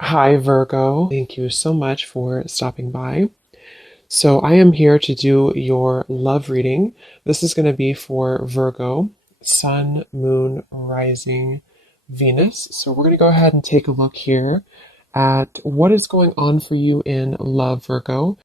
Hi, Virgo. Thank you so much for stopping by. So, I am here to do your love reading. This is going to be for Virgo, Sun, Moon, Rising, Venus. So, we're going to go ahead and take a look here at what is going on for you in love, Virgo.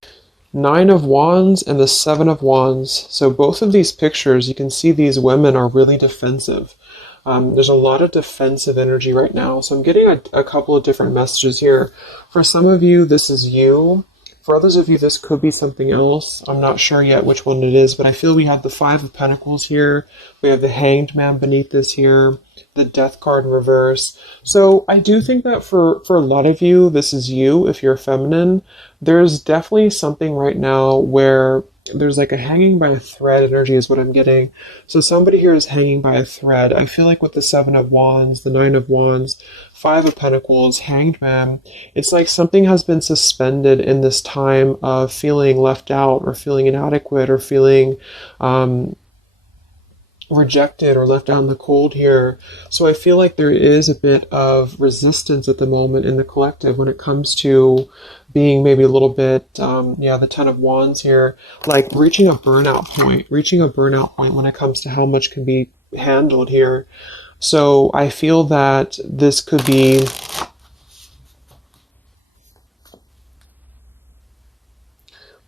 Nine of Wands and the Seven of Wands. So both of these pictures, you can see these women are really defensive. There's a lot of defensive energy right now. So I'm getting a couple of different messages here. For some of you, this is you. For others of you, this could be something else. I'm not sure yet which one it is, but I feel we have the Five of Pentacles here. We have the Hanged Man beneath this here, the Death card in reverse. So I do think that for a lot of you, this is you if you're feminine. There's definitely something right now where there's like a hanging by a thread energy is what I'm getting. So somebody here is hanging by a thread. I feel like with the Seven of Wands, the Nine of Wands, Five of Pentacles, Hanged Man, it's like something has been suspended in this time of feeling left out or feeling inadequate or feeling rejected or left out in the cold here. So I feel like there is a bit of resistance at the moment in the collective when it comes to being maybe a little bit, the Ten of Wands here, like reaching a burnout point when it comes to how much can be handled here. So I feel that this could be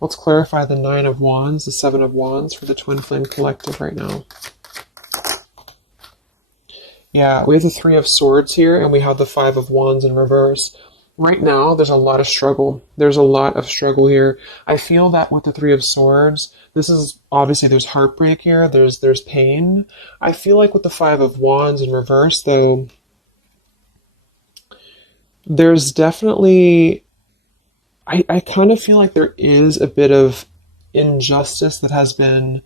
let's clarify the Nine of Wands, the Seven of Wands for the Twin Flame Collective right now. Yeah, we have the Three of Swords here, and we have the Five of Wands in reverse. Right now, there's a lot of struggle. There's a lot of struggle here. I feel that with the Three of Swords, this is obviously there's heartbreak here. There's pain. I feel like with the Five of Wands in reverse, though, there's definitely I kind of feel like there is a bit of injustice that has been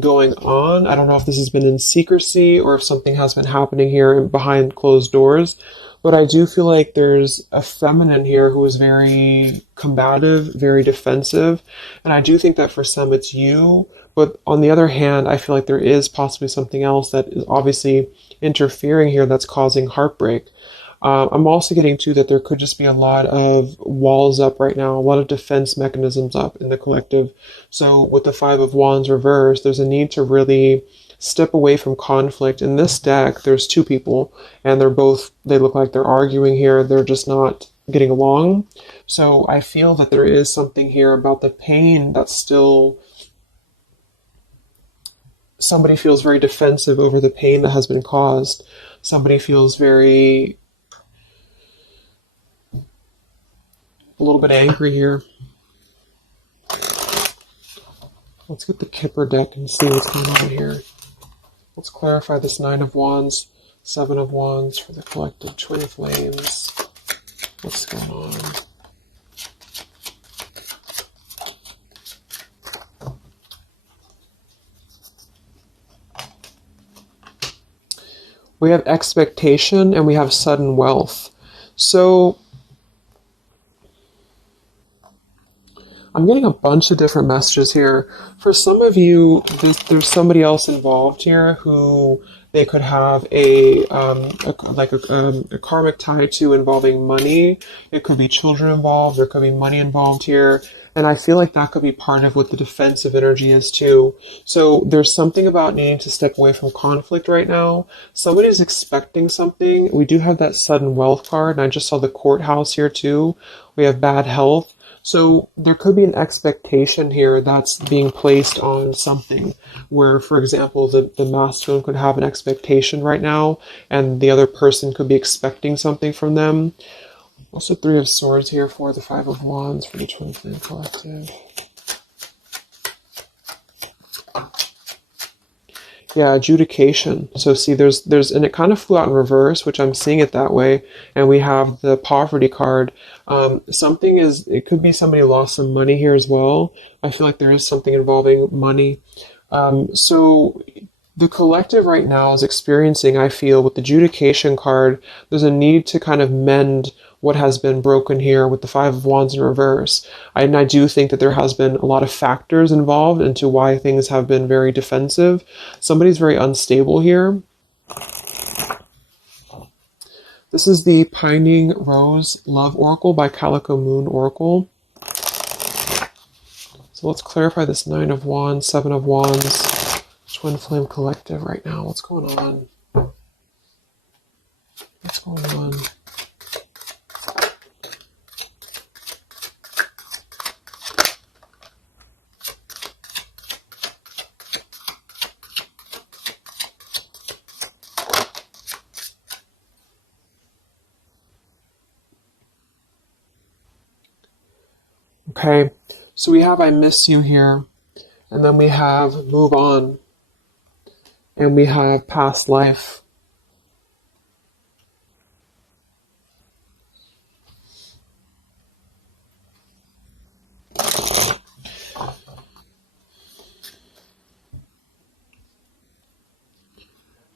going on. I don't know if this has been in secrecy or if something has been happening here behind closed doors, but I do feel like there's a feminine here who is very combative, very defensive, and I do think that for some it's you, but on the other hand, I feel like there is possibly something else that is obviously interfering here that's causing heartbreak. I'm also getting to that there could just be a lot of walls up right now, a lot of defense mechanisms up in the collective. So with the Five of Wands reversed, there's a need to really step away from conflict. In this deck, there's two people, and they look like they're arguing here. They're just not getting along. So I feel that there is something here about the pain that's still somebody feels very defensive over the pain that has been caused. Somebody feels a little bit angry here. Let's get the Kipper deck and see what's going on here. Let's clarify this Nine of Wands, Seven of Wands for the collective Twin Flames. What's going on? We have expectation and we have sudden wealth. So I'm getting a bunch of different messages here. For some of you, there's somebody else involved here who they could have a karmic tie to involving money. It could be children involved. There could be money involved here. And I feel like that could be part of what the defensive energy is too. So there's something about needing to step away from conflict right now. Somebody's expecting something. We do have that sudden wealth card, and I just saw the courthouse here too. We have bad health. So there could be an expectation here that's being placed on something where, for example, the masculine could have an expectation right now and the other person could be expecting something from them. Also Three of Swords here for the Five of Wands for the Twin Flame Collective. Yeah, adjudication. So see, there's, and it kind of flew out in reverse, which I'm seeing it that way. And we have the poverty card. It could be somebody lost some money here as well. I feel like there is something involving money. So the collective right now is experiencing, I feel, with the adjudication card, there's a need to kind of mend what has been broken here with the Five of Wands in reverse. And I do think that there has been a lot of factors involved into why things have been very defensive. Somebody's very unstable here. This is the Pining Rose Love Oracle by Calico Moon Oracle. So let's clarify this Nine of Wands, Seven of Wands, Twin Flame Collective right now. What's going on? What's going on? Okay, so we have I miss you here, and then we have move on, and we have past life.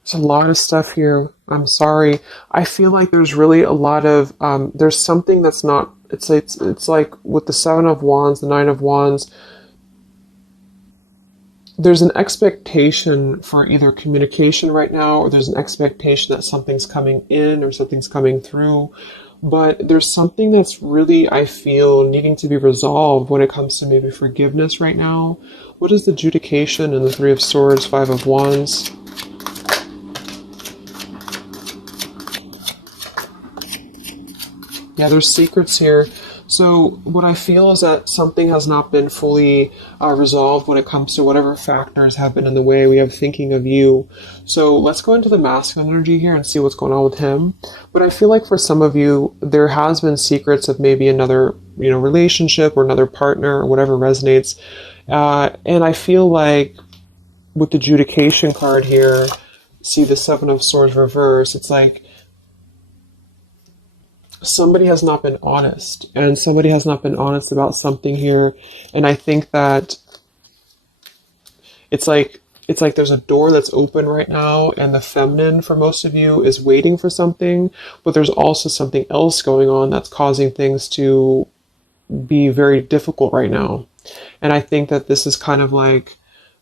There's a lot of stuff here. I'm sorry. I feel like there's really a lot of there's something that's not. It's like with the Seven of Wands, the Nine of Wands. There's an expectation for either communication right now, or there's an expectation that something's coming in or something's coming through. But there's something that's really, I feel, needing to be resolved when it comes to maybe forgiveness right now. What is the adjudication in the Three of Swords, Five of Wands? Yeah, there's secrets here. So what I feel is that something has not been fully resolved when it comes to whatever factors have been in the way. We have thinking of you. So let's go into the masculine energy here and see what's going on with him. But I feel like for some of you, there has been secrets of maybe another, relationship or another partner or whatever resonates. And I feel like with the adjudication card here, see the Seven of Swords reverse, it's like somebody has not been honest, and somebody has not been honest about something here. And I think that it's like there's a door that's open right now, and the feminine for most of you is waiting for something, but there's also something else going on that's causing things to be very difficult right now. And I think that this is kind of like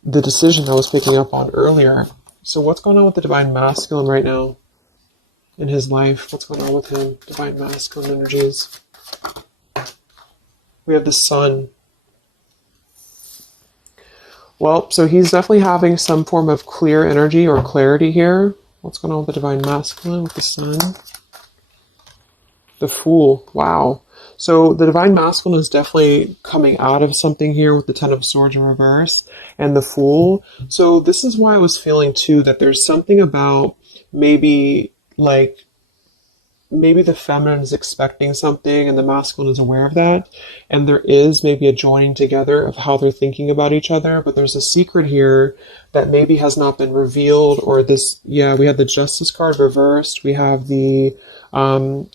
the decision I was picking up on earlier. So what's going on with the divine masculine right now in his life? What's going on with him? Divine masculine energies. We have the sun. Well, so he's definitely having some form of clear energy or clarity here. What's going on with the divine masculine with the sun? The Fool. Wow. So the divine masculine is definitely coming out of something here with the Ten of Swords in reverse and the Fool. So this is why I was feeling too that there's something about maybe the feminine is expecting something and the masculine is aware of that. And there is maybe a joining together of how they're thinking about each other. But there's a secret here that maybe has not been revealed, or this, yeah, we have the Justice card reversed. We have the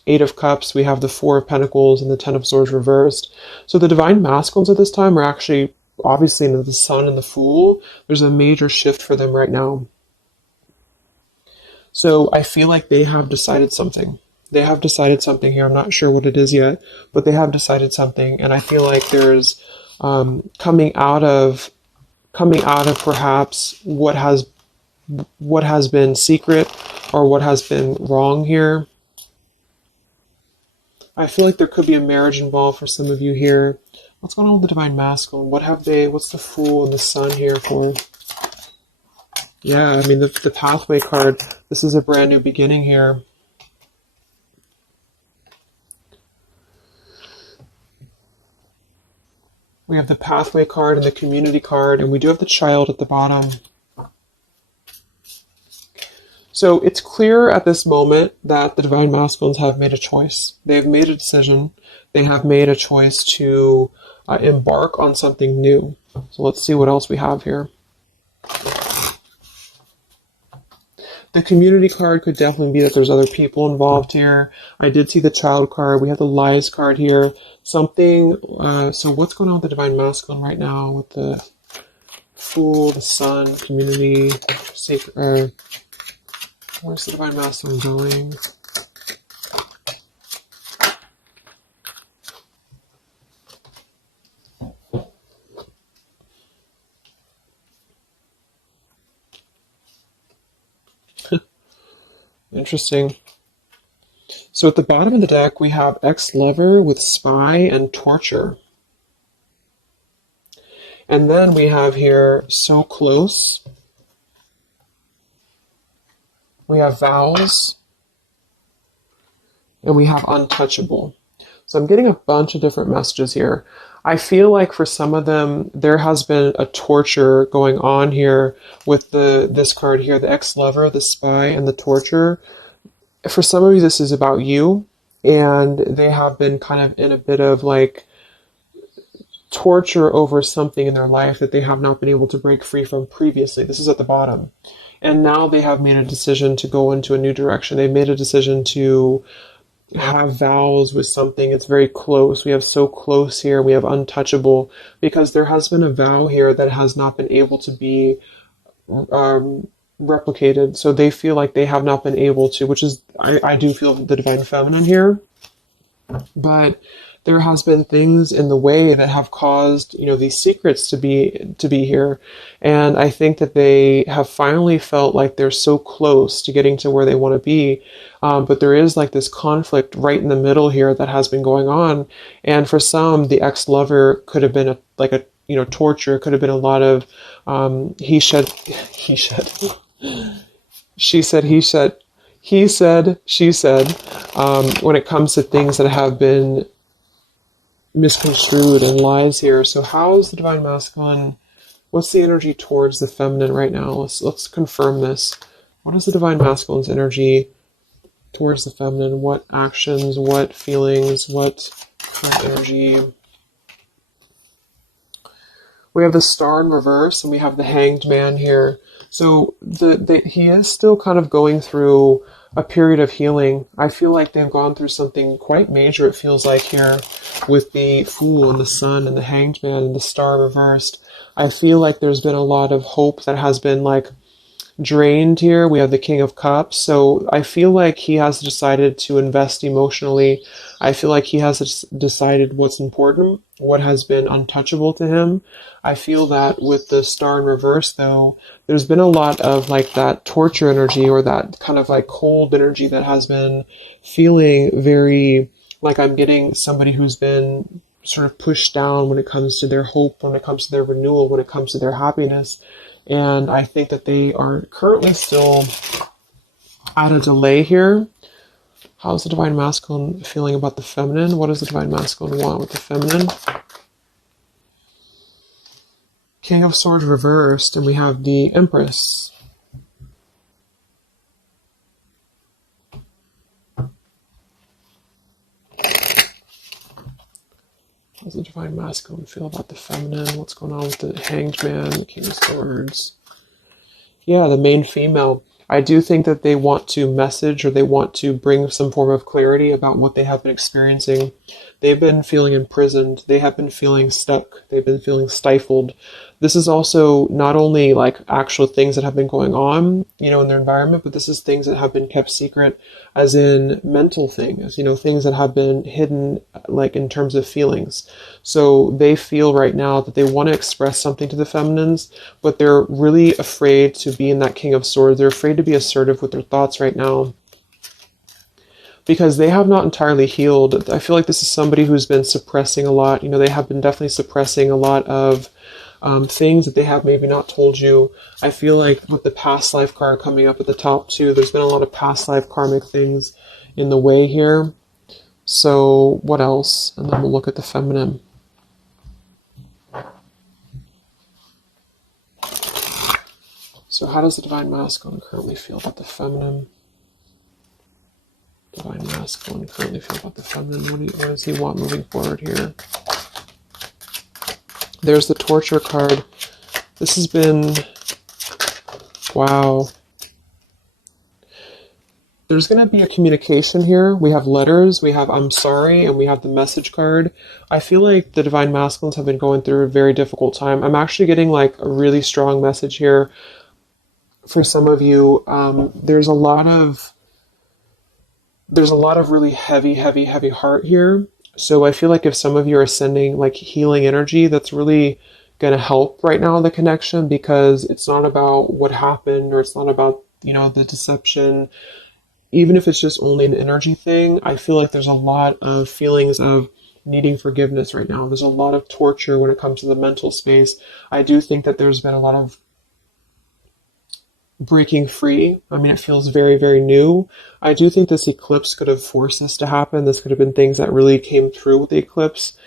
Eight of Cups. We have the Four of Pentacles and the Ten of Swords reversed. So the divine masculines at this time are actually, obviously, into the Sun and the Fool. There's a major shift for them right now. So I feel like they have decided something. They have decided something here. I'm not sure what it is yet, but they have decided something. And I feel like there's coming out of perhaps what has been secret or what has been wrong here. I feel like there could be a marriage involved for some of you here. What's going on with the divine masculine? What's the Fool and the Sun here for? Yeah, I mean, the pathway card, this is a brand new beginning here. We have the pathway card and the community card, and we do have the Child at the bottom. So it's clear at this moment that the divine masculines have made a choice. They've made a decision. They have made a choice to embark on something new. So let's see what else we have here. The community card could definitely be that there's other people involved here. I did see the Child card. We have the Lies card here. Something, so what's going on with the divine masculine right now with the Fool, the Sun, community, sacred, where's the divine masculine going? Interesting. So at the bottom of the deck, we have ex-lover with spy and torture. And then we have here so close. We have vows. And we have untouchable. So I'm getting a bunch of different messages here. I feel like for some of them, there has been a torture going on here with this card here, the ex-lover, the spy, and the torture. For some of you, this is about you, and they have been kind of in a bit of like torture over something in their life that they have not been able to break free from previously. This is at the bottom. And now they have made a decision to go into a new direction. They've made a decision to have vows with something. It's very close. We have so close here. We have untouchable, because there has been a vow here that has not been able to be replicated. So they feel like they have not been able to, which is, I do feel the divine feminine here. But there has been things in the way that have caused, these secrets to be here. And I think that they have finally felt like they're so close to getting to where they want to be. But there is like this conflict right in the middle here that has been going on. And for some, the ex-lover could have been torture. It could have been a lot of he said, she said, he said, he said, she said, when it comes to things that have been misconstrued and lies here. So how is the divine masculine? What's the energy towards the feminine right now? Let's confirm this. What is the divine masculine's energy towards the feminine? What actions, what feelings, what current energy? We have the star in reverse, and we have the hanged man here. So he is still kind of going through a period of healing. I feel like they've gone through something quite major, it feels like, here with the Fool and the Sun and the Hanged Man and the Star reversed. I feel like there's been a lot of hope that has been like drained here. We have the King of Cups. So I feel like he has decided to invest emotionally. I feel like he has decided what's important, what has been untouchable to him. I feel that with the Star in reverse, though, there's been a lot of like that torture energy, or that kind of like cold energy that has been feeling very like I'm getting somebody who's been sort of pushed down when it comes to their hope, when it comes to their renewal, when it comes to their happiness. And I think that they are currently still at a delay here. How's the divine masculine feeling about the feminine? What does the divine masculine want with the feminine? King of Swords reversed, and we have the Empress. How does the divine masculine feel about the feminine? What's going on with the Hanged Man, the King of Swords? Yeah, the main female. I do think that they want to message, or they want to bring some form of clarity about what they have been experiencing. They've been feeling imprisoned. They have been feeling stuck. They've been feeling stifled. This is also not only like actual things that have been going on, in their environment, but this is things that have been kept secret, as in mental things, things that have been hidden, like in terms of feelings. So they feel right now that they want to express something to the feminines, but they're really afraid to be in that King of Swords. They're afraid to be assertive with their thoughts right now, because they have not entirely healed. I feel like this is somebody who's been suppressing a lot. They have been definitely suppressing a lot of things that they have maybe not told you. I feel like with the past life card coming up at the top too, there's been a lot of past life karmic things in the way here. So what else? And then we'll look at the feminine. So how does the divine masculine currently feel about the feminine? Divine masculine currently feel about the feminine. What does he want moving forward here? There's the torture card. This has been, wow. There's going to be a communication here. We have letters, we have I'm sorry, and we have the message card. I feel like the divine masculines have been going through a very difficult time. I'm actually getting like a really strong message here for some of you. There's a lot of really heavy heart here. So I feel like if some of you are sending like healing energy, that's really going to help right now, the connection, because it's not about what happened, or it's not about, the deception. even if it's just only an energy thing, I feel like there's a lot of feelings of needing forgiveness right now. There's a lot of torture when it comes to the mental space. I do think that there's been a lot of breaking free. I mean, it feels very, very new. I do think this eclipse could have forced this to happen. This could have been things that really came through with the eclipse.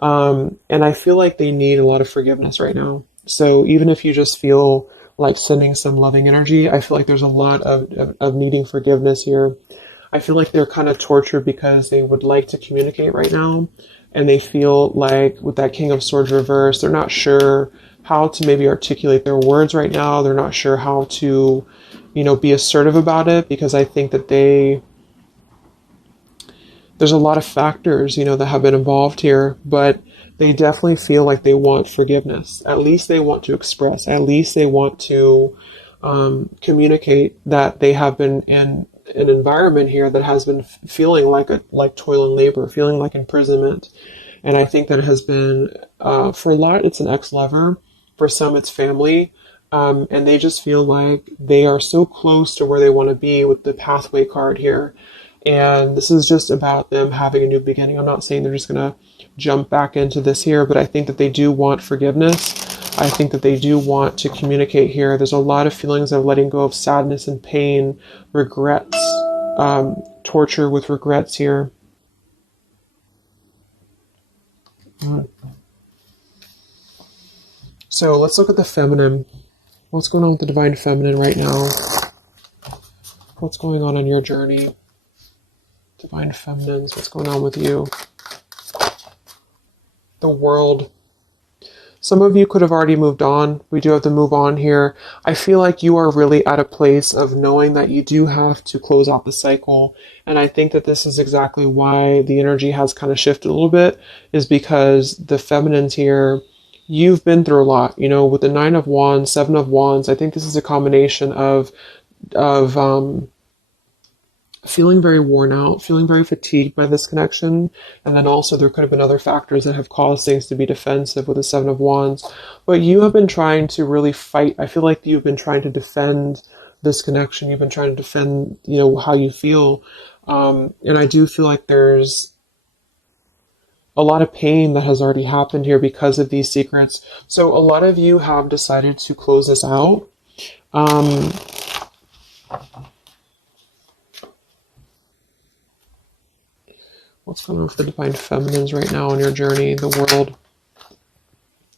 And I feel like they need a lot of forgiveness right now. So even if you just feel like sending some loving energy, I feel like there's a lot of needing forgiveness here. I feel like they're kind of tortured because they would like to communicate right now. And they feel like with that King of Swords reverse, they're not sure how to maybe articulate their words right now. They're not sure how to, be assertive about it, because I think that there's a lot of factors, that have been involved here, but they definitely feel like they want forgiveness. At least they want to express, at least they want to communicate that they have been in an environment here that has been feeling like toil and labor, feeling like imprisonment. And I think that it has been, for a lot, it's an ex-lover. For some, it's family. And they just feel like they are so close to where they want to be with the pathway card here. And this is just about them having a new beginning. I'm not saying they're just going to jump back into this here, but I think that they do want forgiveness. I think that they do want to communicate here. There's a lot of feelings of letting go of sadness and pain, regrets, torture with regrets here. So let's look at the feminine. What's going on with the divine feminine right now? What's going on your journey? Divine feminines, what's going on with you? The world. Some of you could have already moved on. We do have to move on here. I feel like you are really at a place of knowing that you do have to close out the cycle. And I think that this is exactly why the energy has kind of shifted a little bit, is because the feminines here, you've been through a lot, with the 9 of Wands, 7 of Wands. I think this is a combination of feeling very worn out, feeling very fatigued by this connection. And then also there could have been other factors that have caused things to be defensive with the 7 of Wands. But you have been trying to really fight. I feel like you've been trying to defend this connection. You've been trying to defend, how you feel. And I do feel like there's a lot of pain that has already happened here because of these secrets. So a lot of you have decided to close this out. What's going on with the divine feminines right now on your journey? The world.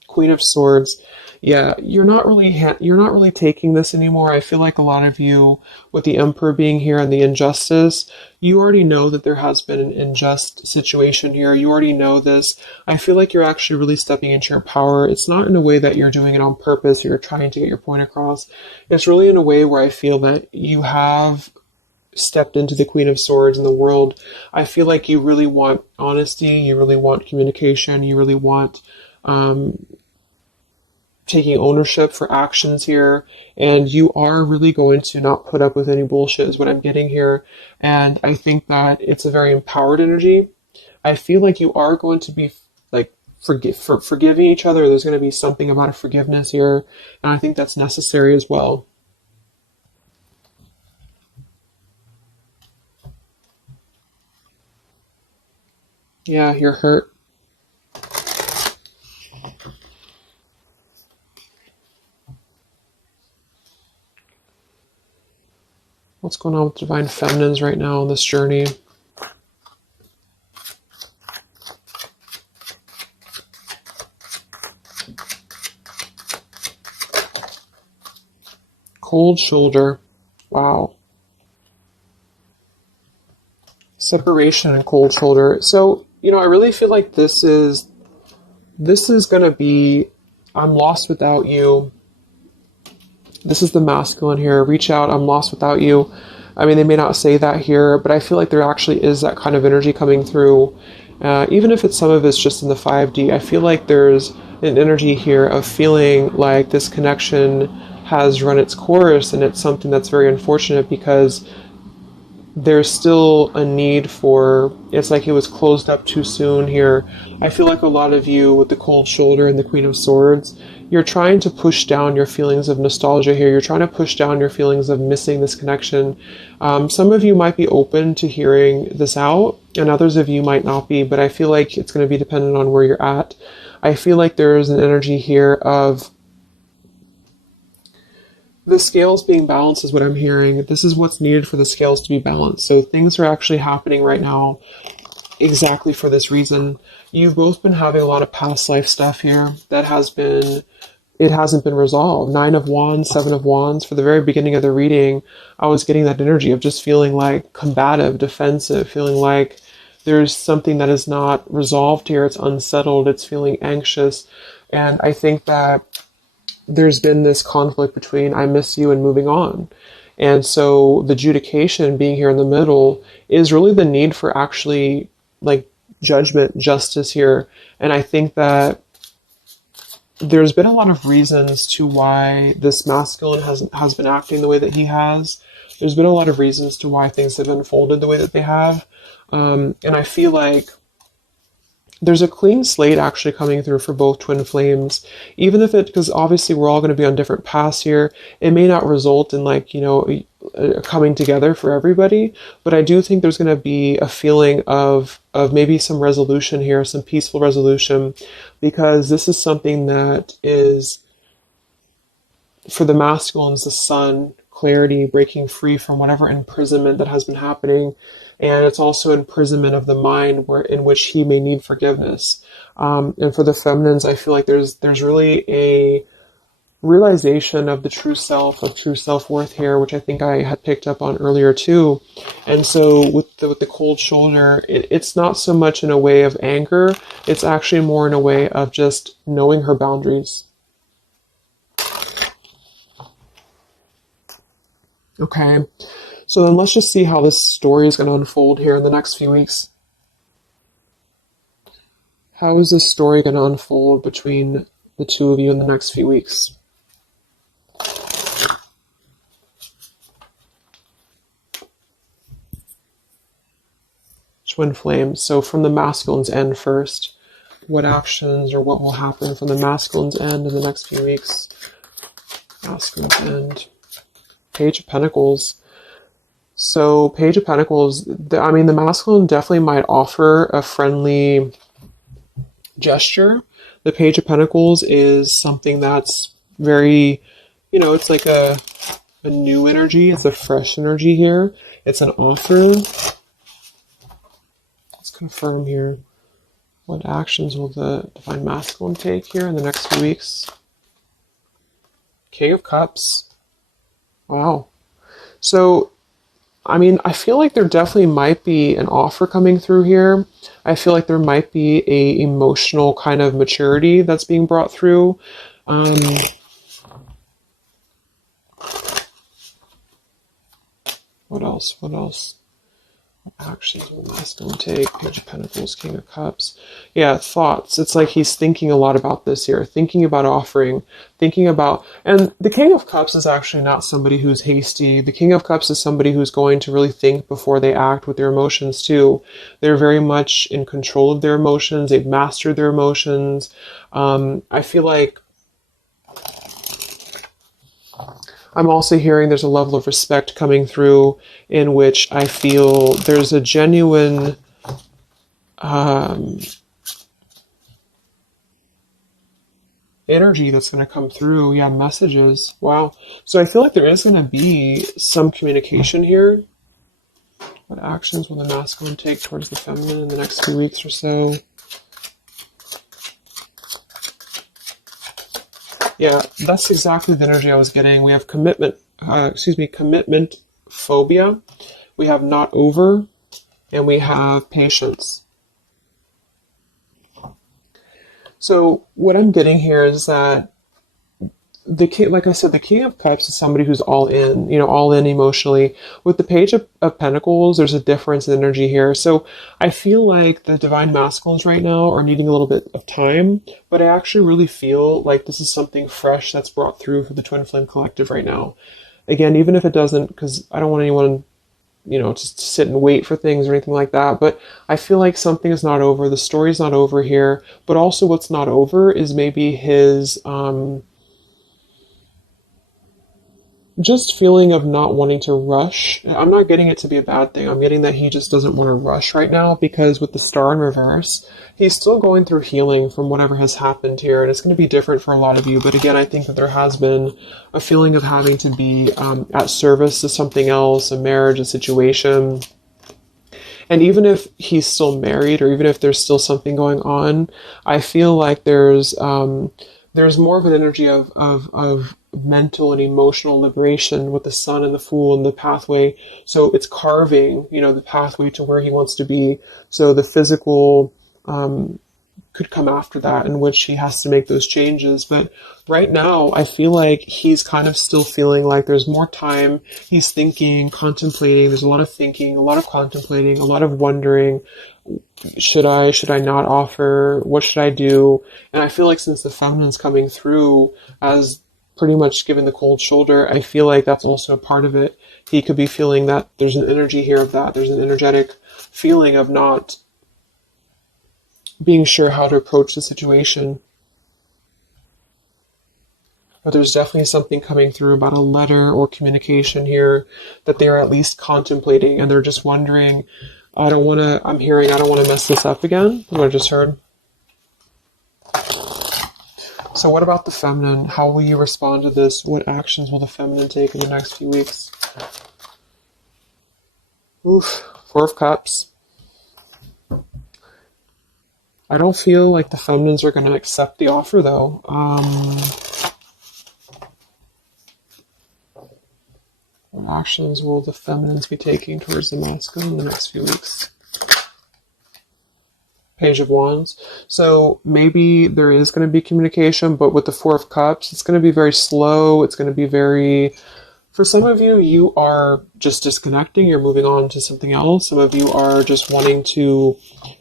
Queen of Swords. Yeah, you're not really taking this anymore. I feel like a lot of you, with the Emperor being here and the injustice, you already know that there has been an unjust situation here. You already know this. I feel like you're actually really stepping into your power. It's not in a way that you're doing it on purpose or you're trying to get your point across. It's really in a way where I feel that you have stepped into the Queen of Swords in the world. I feel like you really want honesty, you really want communication, you really want taking ownership for actions here, and you are really going to not put up with any bullshit is what I'm getting here. And I think that it's a very empowered energy. I feel like you are going to be like forgiving each other. There's going to be something about a forgiveness here, and I think that's necessary as well. Yeah, you're hurt. What's going on with divine feminines right now on this journey? Cold shoulder. Wow. Separation and cold shoulder. So, I really feel like this is going to be, I'm lost without you. This is the masculine here. Reach out, I'm lost without you. I mean, they may not say that here, but I feel like there actually is that kind of energy coming through. Even if some of it's just in the 5D, I feel like there's an energy here of feeling like this connection has run its course, and it's something that's very unfortunate because there's still a need for, it's like it was closed up too soon here. I feel like a lot of you with the cold shoulder and the Queen of Swords, you're trying to push down your feelings of nostalgia here. You're trying to push down your feelings of missing this connection. Some of you might be open to hearing this out, and others of you might not be, but I feel like it's going to be dependent on where you're at. I feel like there is an energy here of the scales being balanced is what I'm hearing. This is what's needed for the scales to be balanced. So things are actually happening right now exactly for this reason. You've both been having a lot of past life stuff here that it hasn't been resolved. 9 of Wands, 7 of Wands. For the very beginning of the reading, I was getting that energy of just feeling like combative, defensive, feeling like there's something that is not resolved here. It's unsettled. It's feeling anxious. And I think that there's been this conflict between I miss you and moving on. And so the adjudication being here in the middle is really the need for actually like judgment, justice here. And I think that there's been a lot of reasons to why this masculine has been acting the way that he has. There's been a lot of reasons to why things have unfolded the way that they have. And I feel like there's a clean slate actually coming through for both twin flames, even if because obviously we're all going to be on different paths here. It may not result in like, a coming together for everybody, but I do think there's going to be a feeling of maybe some resolution here, some peaceful resolution, because this is something that is, for the masculines, the sun, clarity, breaking free from whatever imprisonment that has been happening. And it's also imprisonment of the mind in which he may need forgiveness. And for the feminines, I feel like there's really a realization of the true self, of true self-worth here, which I think I had picked up on earlier too. And so with the cold shoulder, it's not so much in a way of anger. It's actually more in a way of just knowing her boundaries. Okay. So then let's just see how this story is going to unfold here in the next few weeks. How is this story going to unfold between the two of you in the next few weeks? Twin flames. So from the masculine's end first, what actions or what will happen from the masculine's end in the next few weeks? Masculine's end. Page of Pentacles. So Page of Pentacles, the masculine definitely might offer a friendly gesture. The Page of Pentacles is something that's very, it's like a new energy. It's a fresh energy here. It's an offer. Let's confirm here. What actions will the Divine Masculine take here in the next few weeks? King of Cups. Wow. So I feel like there definitely might be an offer coming through here. I feel like there might be a emotional kind of maturity that's being brought through. What else? What actions will the masculine take? Page of Pentacles, King of Cups. Yeah, thoughts. It's like he's thinking a lot about this here, thinking about offering, and the King of Cups is actually not somebody who's hasty. The King of Cups is somebody who's going to really think before they act with their emotions too. They're very much in control of their emotions. They've mastered their emotions. I feel like I'm also hearing there's a level of respect coming through in which I feel there's a genuine energy that's going to come through. Yeah, messages. Wow. So I feel like there is going to be some communication here. What actions will the masculine take towards the feminine in the next few weeks or so? Yeah, that's exactly the energy I was getting. We have commitment phobia. We have not over, and we have patience. So what I'm getting here is that the king, like I said, the King of Cups is somebody who's all in, all in emotionally. With the Page of Pentacles, there's a difference in energy here. So I feel like the Divine Masculines right now are needing a little bit of time, but I actually really feel like this is something fresh that's brought through for the Twin Flame Collective right now. Again, even if it doesn't, because I don't want anyone just sit and wait for things or anything like that. But I feel like something is not over. The story's not over here. But also what's not over is maybe his just feeling of not wanting to rush. I'm not getting it to be a bad thing. I'm getting that he just doesn't want to rush right now because with the star in reverse, he's still going through healing from whatever has happened here. And it's going to be different for a lot of you. But again, I think that there has been a feeling of having to be at service to something else, a marriage, a situation. And even if he's still married or even if there's still something going on, I feel like there's more of an energy of mental and emotional liberation with the sun and the fool and the pathway. So it's carving, the pathway to where he wants to be. So the physical could come after that, in which he has to make those changes. But right now, I feel like he's kind of still feeling like there's more time. He's thinking, contemplating. There's a lot of thinking, a lot of contemplating, a lot of wondering. Should I not offer? What should I do? And I feel like since the feminine's coming through as pretty much giving the cold shoulder, I feel like that's also a part of it. He could be feeling that there's an energy here of that. There's an energetic feeling of not being sure how to approach the situation. But there's definitely something coming through about a letter or communication here that they're at least contemplating, and they're just wondering, I don't want to mess this up again, what I just heard. So what about the feminine? How will you respond to this? What actions will the feminine take in the next few weeks? Oof, Four of Cups. I don't feel like the feminines are going to accept the offer, though. What actions will the feminines be taking towards the masculine in the next few weeks? Page of Wands. So maybe there is going to be communication, but with the Four of Cups, it's going to be very slow. It's going to be very... For some of you, you are just disconnecting. You're moving on to something else. Some of you are just wanting to...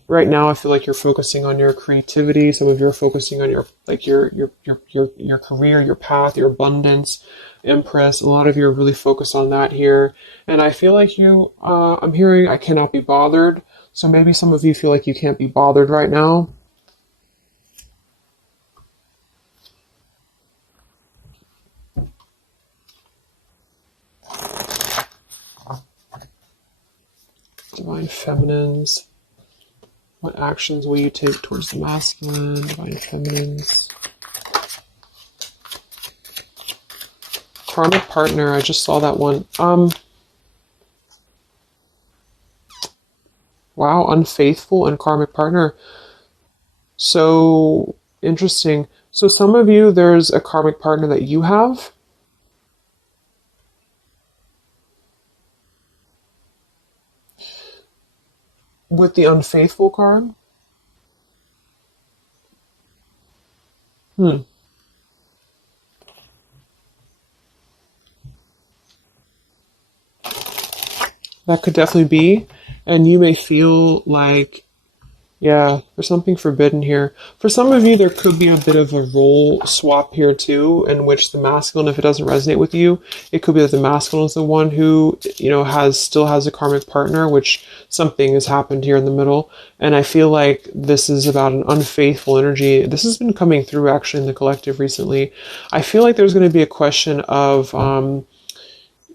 Right now, I feel like you're focusing on your creativity. Some of you are focusing on your career, your path, your abundance, Empress. A lot of you are really focused on that here. And I feel like I'm hearing I cannot be bothered. So maybe some of you feel like you can't be bothered right now. Divine Feminines. What actions will you take towards the masculine? Divine Feminines. Karmic partner. I just saw that one. Wow, unfaithful and karmic partner. So interesting. So some of you, there's a karmic partner that you have. With the unfaithful card. That could definitely be. And you may feel like, yeah, there's something forbidden here. For some of you, there could be a bit of a role swap here too, in which the masculine, if it doesn't resonate with you, it could be that the masculine is the one who, still has a karmic partner, which something has happened here in the middle. And I feel like this is about an unfaithful energy. This has been coming through actually in the collective recently. I feel like there's going to be a question of,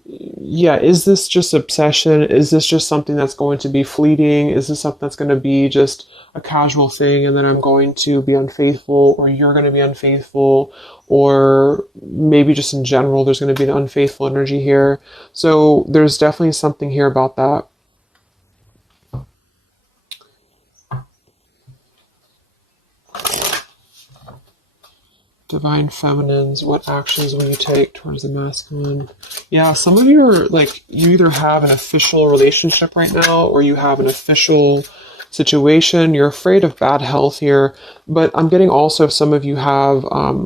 is this just obsession? Is this just something that's going to be fleeting? Is this something that's going to be just a casual thing and then I'm going to be unfaithful, or you're going to be unfaithful, or maybe just in general there's going to be an unfaithful energy here. So there's definitely something here about that. Divine Feminines, what actions will you take towards the masculine? Yeah, some of you are like, you either have an official relationship right now or you have an official situation. You're afraid of bad health here, but I'm getting also some of you have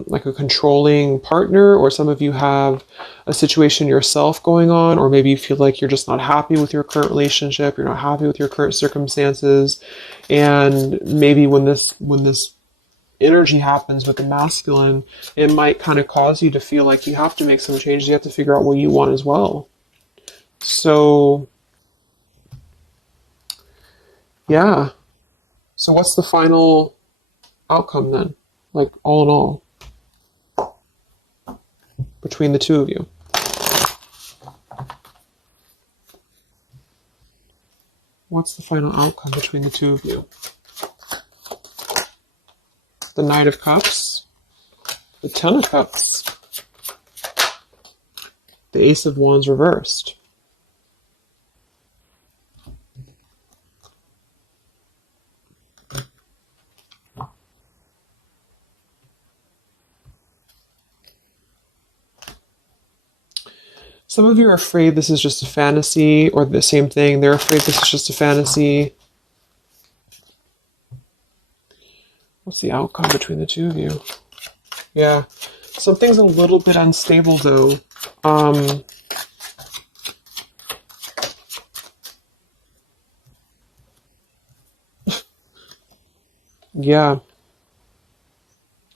like a controlling partner, or some of you have a situation yourself going on, or maybe you feel like you're just not happy with your current relationship, you're not happy with your current circumstances, and maybe when this energy happens with the masculine, it might kind of cause you to feel like you have to make some changes. You have to figure out what you want as well. So Yeah. So what's the final outcome then? Like, all in all, between the two of you? What's the final outcome between the two of you? The Knight of Cups, the Ten of Cups, the Ace of Wands reversed. Some of you are afraid this is just a fantasy, or the same thing. They're afraid this is just a fantasy. What's the outcome between the two of you? Yeah. Something's a little bit unstable, though. Yeah.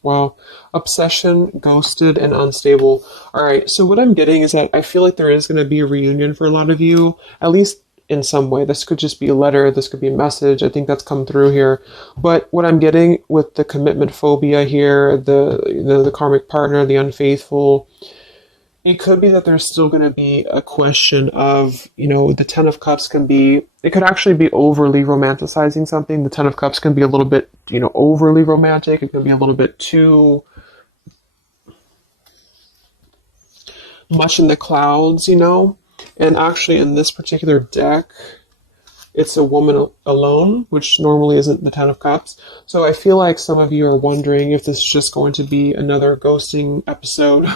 Wow. Obsession, ghosted, and unstable. All right. So what I'm getting is that I feel like there is going to be a reunion for a lot of you, at least in some way. This could just be a letter. This could be a message. I think that's come through here. But what I'm getting with the commitment phobia here, the karmic partner, the unfaithful, it could be that there's still going to be a question of, the Ten of Cups it could actually be overly romanticizing something. The Ten of Cups can be a little bit, overly romantic. It can be a little bit too much in the clouds, And actually in this particular deck, it's a woman alone, which normally isn't the Ten of Cups. So I feel like some of you are wondering if this is just going to be another ghosting episode.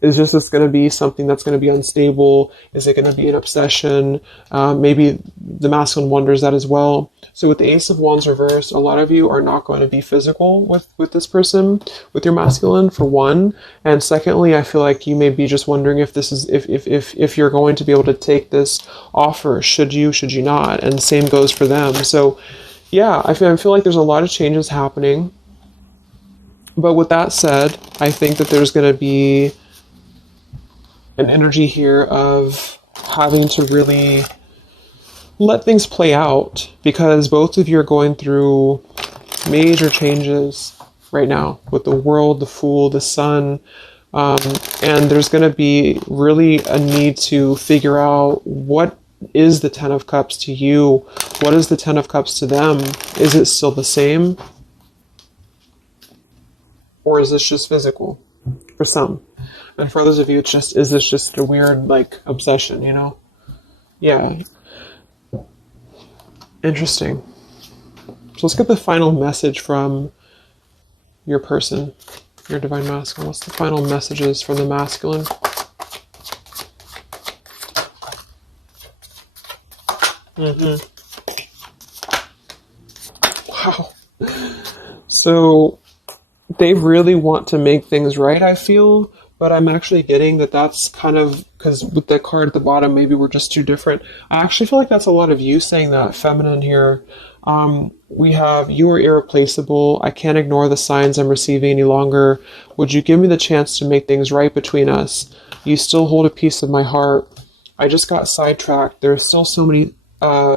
Is this going to be something that's going to be unstable? Is it going to be an obsession? Maybe the masculine wonders that as well. So with the Ace of Wands reversed, a lot of you are not going to be physical with this person, with your masculine, for one. And secondly, I feel like you may be just wondering if this is if you're going to be able to take this offer. Should you not? And the same goes for them. So yeah, I feel like there's a lot of changes happening. But with that said, I think that there's going to be an energy here of having to really let things play out, because both of you are going through major changes right now with the World, the Fool, the Sun, and there's going to be really a need to figure out what is the Ten of Cups to you, what is the Ten of Cups to them. Is it still the same, or is this just physical for some? And for others of you, is this just a weird, obsession, Yeah. Interesting. So let's get the final message from your person, your divine masculine. What's the final messages from the masculine? Wow. So they really want to make things right, I feel. But I'm actually getting that that's kind of, because with the card at the bottom, maybe we're just too different. I actually feel like that's a lot of you saying that, feminine here. We have, you are irreplaceable. I can't ignore the signs I'm receiving any longer. Would you give me the chance to make things right between us? You still hold a piece of my heart. I just got sidetracked. There are still so many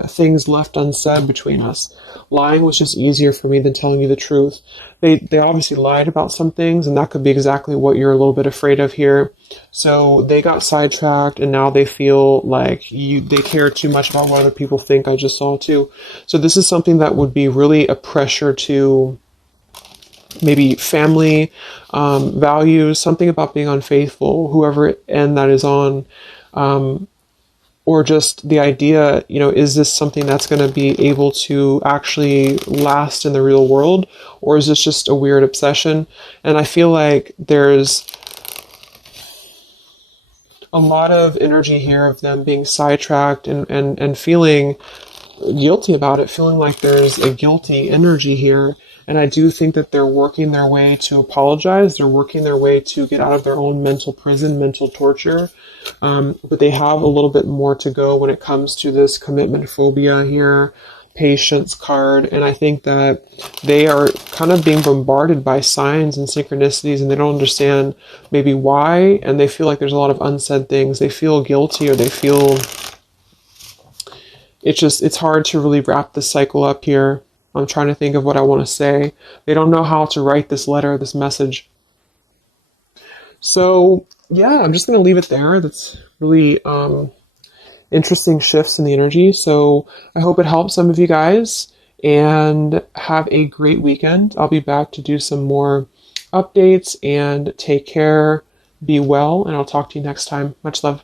things left unsaid between us. Lying was just easier for me than telling you the truth. They obviously lied about some things, and that could be exactly what you're a little bit afraid of here. So they got sidetracked, and now they feel like they care too much about what other people think. I just saw too. So this is something that would be really a pressure to maybe family, values, something about being unfaithful, whoever end that is on. Or just the idea, is this something that's going to be able to actually last in the real world? Or is this just a weird obsession? And I feel like there's a lot of energy here of them being sidetracked and feeling guilty about it, feeling like there's a guilty energy here. And I do think that they're working their way to apologize. They're working their way to get out of their own mental prison, mental torture. But they have a little bit more to go when it comes to this commitment phobia here, patience card. And I think that they are kind of being bombarded by signs and synchronicities, and they don't understand maybe why. And they feel like there's a lot of unsaid things. They feel guilty, or they feel it's hard to really wrap this cycle up here. I'm trying to think of what I want to say. They don't know how to write this letter, this message. So yeah, I'm just going to leave it there. That's really interesting shifts in the energy. So I hope it helps some of you guys, and have a great weekend. I'll be back to do some more updates, and take care, be well, and I'll talk to you next time. Much love.